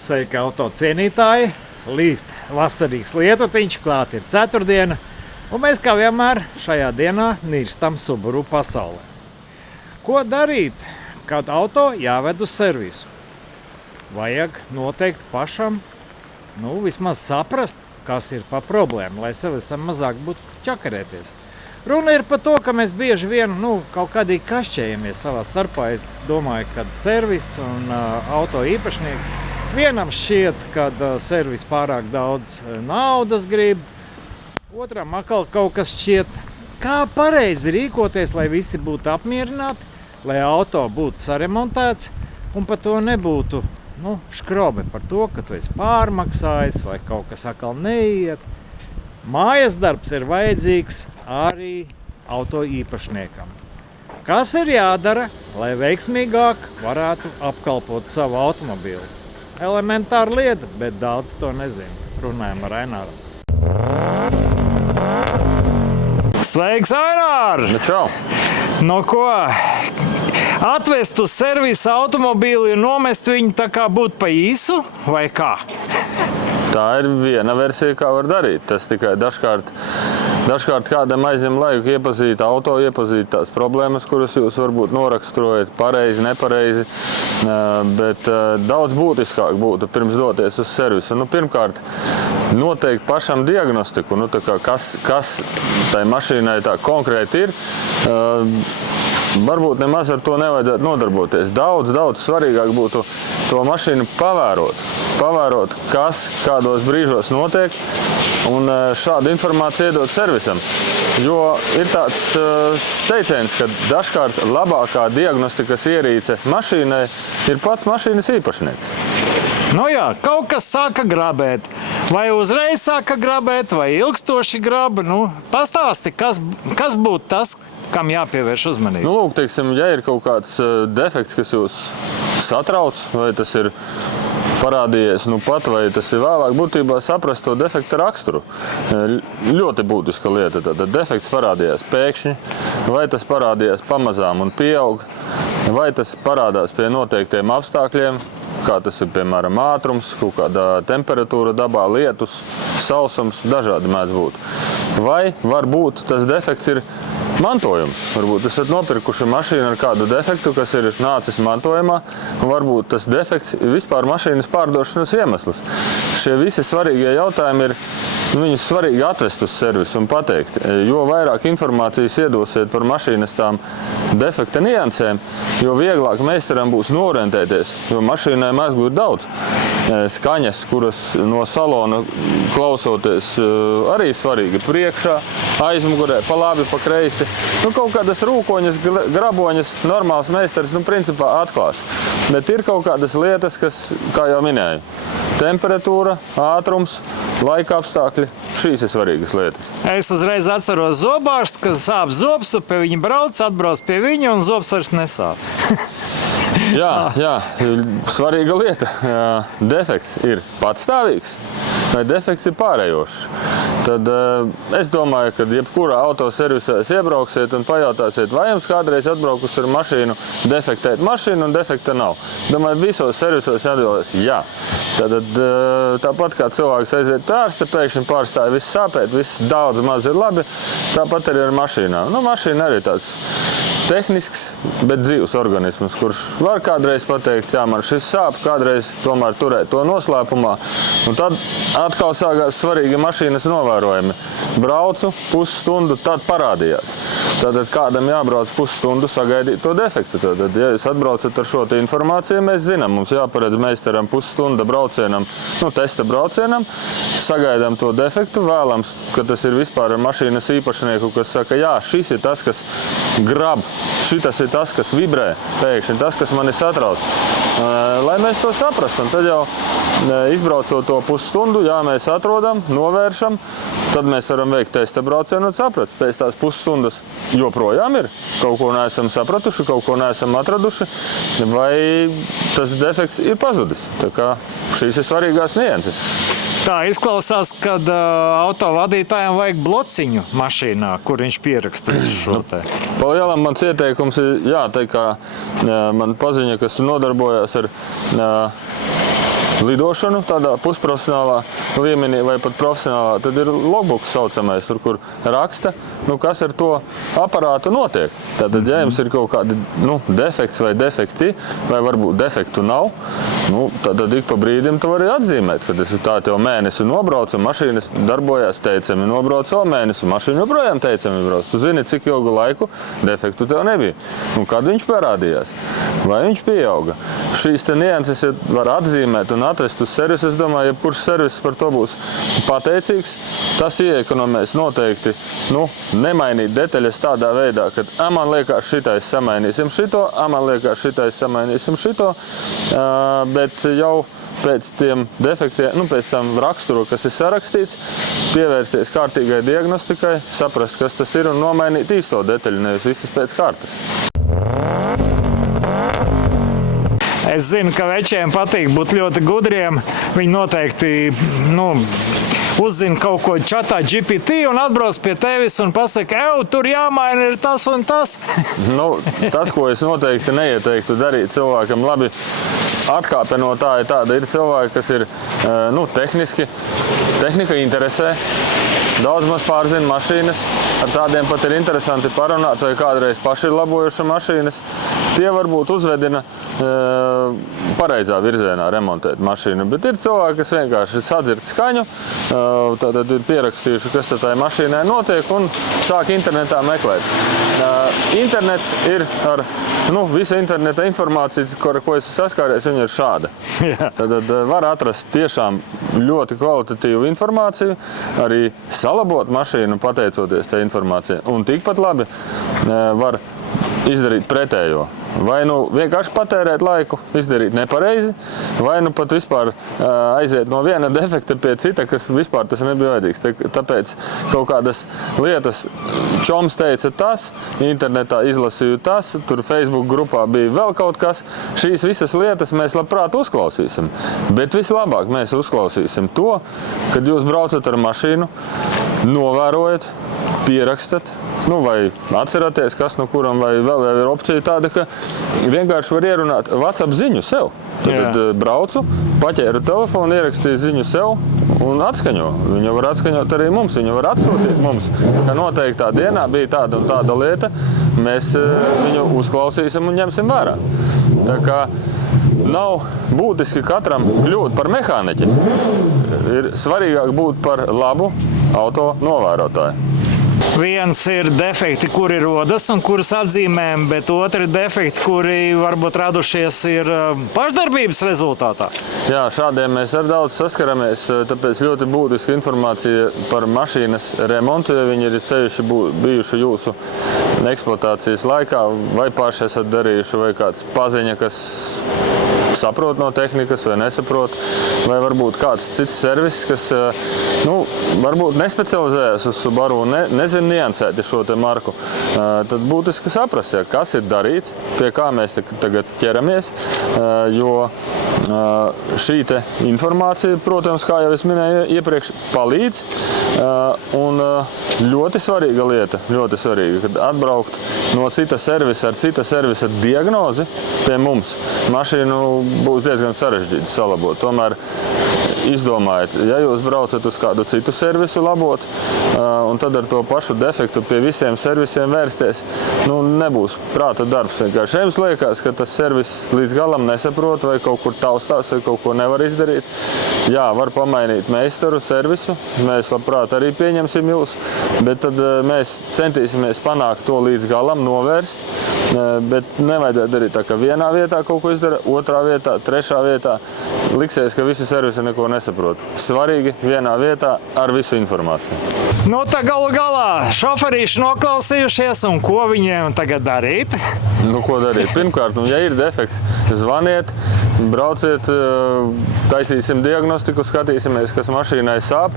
Sveiki, auto cienītāji! Līst vasarīgs lietutiņš, klāt ir ceturtdiena, un mēs kā vienmēr šajā dienā nirstam Subaru pasaulē. Ko darīt, kad auto jāved uz servisu? Vajag noteikti pašam, vismaz saprast, kas ir pa problēmu, lai sev esam mazāk būtu čakarēties. Runa ir par to, ka mēs bieži vien kaut kādīgi kašķējamies savā starpā. Es domāju, kad servis un auto īpašnieki. Vienam šķiet, ka servis pārāk daudz naudas grib, otram atkal kaut kas šķiet, kā pareizi rīkoties, lai visi būtu apmierināti, lai auto būtu saremontēts un par to nebūtu škrobe par to, ka tu esi pārmaksājis vai kaut kas atkal neiet. Mājas darbs ir vajadzīgs arī auto īpašniekam. Kas ir jādara, lai veiksmīgāk varētu apkalpot savu automobīlu? Elementāra lieta, bet daudz to nezinu. Runājam ar Aināru. Sveiks, Ainār! Čau! No ko? Atvest uz servisu automobīli un nomest viņu tā kā būtu pa īsu, vai kā? Tā ir viena versija, kā var darīt. Tas tikai dažkārt kādam aizņem laiku iepazīt auto, iepazīt tās problēmas, kuras jūs varbūt noraksturojat pareizi, nepareizi. Bet daudz būtiskāk būtu pirms doties uz servisu. Pirmkārt, noteikti pašam diagnostiku, kas tai mašīnai tā konkrēti ir. Varbūt nemaz ar to nevajadzētu nodarboties. Daudz svarīgāk būtu to mašīnu pavērot, kas kādos brīžos notiek, un šādu informāciju iedot servisam. Jo ir tāds teiciens, ka dažkārt labākā diagnostikas ierīce mašīnai ir pats mašīnas īpašnieks. Kaut kas sāka grabēt. Vai uzreiz sāka grabēt, vai ilgstoši graba. Pastāsti, kas būtu tas, kam jāpievērš uzmanība? Teiksim, ja ir kaut kāds defekts, kas jūs satrauc, vai tas ir parādījies pat, vai tas ir vēlāk, būtībā saprast to defekta raksturu. Ļoti būtiska lieta. Tad defekts parādījās pēkšņi, vai tas parādījās pamazām un pieaug, vai tas parādās pie noteiktiem apstākļiem, kā tas ir, piemēram, ātrums, kaut kāda temperatūra dabā, lietus, sausums, dažādi mēdz būt. Vai varbūt tas defekts ir mantojums. Varbūt esat nopirkuši mašīnu ar kādu defektu, kas ir nācis mantojumā, un varbūt tas defekts ir vispār mašīnas pārdošanas iemesls. Šie visi svarīgie jautājumi ir, viņus svarīgi atvest uz servisu un pateikt. Jo vairāk informācijas iedosiet par mašīnas tām defekta niansēm, jo vieglāk meistaram būs norentēties, jo mašīnai mēdz būt daudz. Skaņas, kuras no salona klausoties arī svarīgi priekšā, aizmugurē, pa labi, pa kreisi. Kaut kādas rūkoņas, graboņas normāls meistars, principā atklās. Bet ir kaut kādas lietas, kas, kā jau minēju, temperatūra, ātrums, laika apstākļi, šīs ir svarīgas lietas. Es uzreiz atceros zobārstu, kad sāp zobs, pie viņa atbrauc pie viņa un zobs vairs nesāp. Jā, svarīga lieta. Defekts ir patstāvīgs vai defekts ir pārējošs. Tad es domāju, ka jebkurā autoservisā iebrauksiet un pajautāsiet, vai jums kādreiz atbraukus ar mašīnu defektēt mašīnu un defekta nav. Domāju, visos servisos jāatbildēs jā. Tad tāpat kā cilvēks aiziet pie ārsta, pēkšņi pārstāja viss sāpēt, viss daudz maz ir labi, tāpat arī ar mašīnām. Mašīna arī tāds tehnisks, bet dzīvs organisms, kurš var kādreiz pateikt, jā, man šis sāp, kādreiz tomēr turēt to noslēpumā. Un tad atkal sākās svarīgi mašīnas novērojumi. Braucu pusstundu, tad parādījās. Tātad kādam jābrauc pusstundu sagaidīt to defektu. Tātad, ja jūs atbraucat ar šo informāciju, mēs zinām, mums jāparedz meistaram pusstunda braucienam, testa braucienam, sagaidām to defektu, vēlams, ka tas ir vispār ar mašīnas īpašnieku, kas saka, jā, šis ir tas, kas grab, šitas ir tas, kas vibrē pēkšņi, tas, kas mani satrauc. Lai mēs to saprastu, tad jau izbraucot to pusstundu, jā, mēs atrodam, novēršam, tad mēs varam veikt testa braucienu un saprast. Pēc tās pusstundas joprojām ir. Kaut ko neesam sapratuši, kaut ko neesam atraduši, vai tas defekts ir pazudis. Tā kā šīs ir svarīgās nianses. Tā izklausās, kad auto vadītājiem vajag blociņu mašīnā, kur viņš pieraksta šo te. Pa lielam mans ieteikums ir, jā, tā kā man paziņa, kas nodarbojās ar lidošanu, tādā pusprofesionālā līmenī vai pat profesionālā, tad ir logbooks saucamais, kur raksta, kas ar to aparātu notiek. Tātad, ja jums ir kaut kādi defekts vai defekti, vai varbūt defektu nav, tad ik pa brīdim tu vari atzīmēt, kad tā jau mēnesi nobrauc un mašīnas darbojās teicami, nobrauc vēl mēnesi un mašīna joprojām teicami brauc. Tu zini, cik ilgu laiku defektu tev nebija. Un kad viņš parādījās? Vai viņš pieauga? Šīs te nianses var atzīmēt un atvest uz servisu. Es domāju, jebkurš servis par to būs pateicīgs. Tas ieekonomēs noteikti nemainīt detaļas tādā veidā, ka man liekas šitais samainīsim šito, man liekas šitais samainīsim šito, bet jau pēc tiem defektiem, pēc tam raksturu, kas ir sarakstīts, pievērsties kārtīgai diagnostikai, saprast, kas tas ir un nomainīt īsto detaļu, nevis visas pēc kārtas. Es zinu, ka večiem patīk būt ļoti gudriem. Viņi noteikti, uzzina kaut ko čatā GPT un atbrauc pie tevis un pasaka, tur jāmaina ir tas un tas. Tas, ko es noteikti neieteiktu darīt cilvēkam, labi, atkāpe no tā ir tāda. Ir cilvēki, kas ir tehniski, tehnika interesē, daudz maz pārzina mašīnas, ar tādiem pat ir interesanti parunāt, vai kādreiz paši ir labojuši mašīnas. Tie varbūt uzvedina pareizā virzienā remontēt mašīnu, bet ir cilvēki, kas vienkārši sadzird skaņu, tad ir pierakstījuši, kas tai mašīnai notiek un sāk internetā meklēt. Internets ir ar visa interneta informācija, ar ko es saskāries, viņa ir šāda. Tad var atrast tiešām ļoti kvalitatīvu informāciju, arī salabot mašīnu pateicoties tai informācijai. Un tikpat labi var izdarīt pretējo. Vai vienkārši patērēt laiku, izdarīt nepareizi, vai pat vispār aiziet no viena defekta pie cita, kas vispār tas nebija vajadzīgs. Tāpēc kaut kādas lietas čoms teica tas, internetā izlasīju tas, tur Facebook grupā bija vēl kaut kas. Šīs visas lietas mēs labprāt uzklausīsim, bet vislabāk mēs uzklausīsim to, kad jūs braucat ar mašīnu, novērojat, pierakstat, vai atceraties, kas no kuram, vai vēl ir opcija tāda, ka vienkārši var ierunāt WhatsApp ziņu sev. Tad braucu, paķēru telefonu, ierakstīju ziņu sev un atskaņo. Viņu var atskaņot arī mums, viņu var atsūtīt mums, ka noteiktā dienā bija tāda un tāda lieta, mēs viņu uzklausīsim un ņemsim vērā. Tā kā nav būtiski katram kļūt par mehāniķi. Ir svarīgāk būt par labu auto novērotāju. Viens ir defekti, kuri rodas un kurus atzīmējam, bet otri defekti, kuri varbūt radušies ir pašdarbības rezultātā. Jā, šādiem mēs ar daudz saskaramies, tāpēc ļoti būtiska informācija par mašīnas remontu, ja viņi ir ceļuši bijuši jūsu eksploatācijas laikā, vai paši esat darījuši, vai kāds paziņa, kas saprot no tehnikas vai nesaprot, vai varbūt kāds cits servis, kas varbūt nespecializējas uz Subaru un nezina niansēti šo te marku. Tad būtiski saprast, kas ir darīts, pie kā mēs tagad ķeramies, jo šī te informācija, protams, kā jau es minēju iepriekš, palīdz. Un ļoti svarīga lieta, kad atbraukt no cita servisa ar cita servisa diagnozi pie mums, mašīnu būs diezgan sarežģīti salabot. Tomēr izdomājiet, ja jūs braucat uz kādu citu servisu labot, un tad ar to pašu defektu pie visiem servisiem vērsties, nebūs prāta darbs. Vienkārši jums liekas, ka tas servis līdz galam nesaprot, vai kaut kur taustās, vai kaut ko nevar izdarīt. Jā, var pamainīt meistaru servisu, mēs labprāt arī pieņemsim jūs, bet tad mēs centīsimies panākt to līdz galam, novērst, bet nevajadzētu darīt tā, ka vienā vietā kaut ko izdara, otrā vietā, trešā vietā. Liksies, ka visi servisi neko nesaprot. Svarīgi vienā vietā ar visu informāciju. Tā galu galā šoferīši noklausījušies, un ko viņiem tagad darīt? Ko darīt? Pirmkārt, ja ir defekts, zvaniet, brauciet, taisīsim diagnostiku, skatīsimies, kas mašīnai sāp,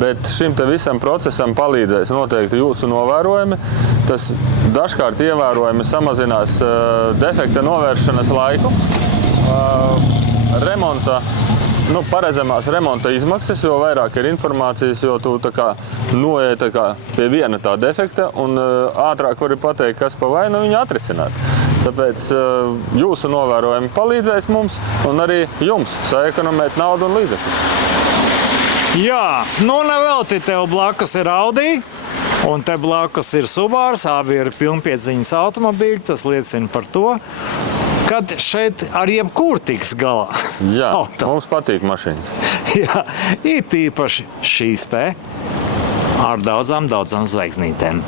bet šim te visam procesam palīdzēs noteikti jūsu novērojumi. Tas dažkārt ievērojami samazinās defekta novēršanas laiku. Paredzamās remonta izmaksas, jo vairāk ir informācijas, jo tu noiet pie viena tā defekta un ātrāk vari pateikt, kas pa vainu viņu atrisināt. Tāpēc jūsu novērojumi palīdzēs mums un arī jums saekonomēt naudu un līdzekļus. Jā, nu nevelti tev blakus ir Audi. Un te blakus ir Subaru, abi ir pilnpiedziņas automobīļi. Tas liecina par to, ka šeit ar jebkuru tiks galā. Jā, mums patīk mašīnas. Jā, it īpaši šīs te ar daudzām zvaigznītēm.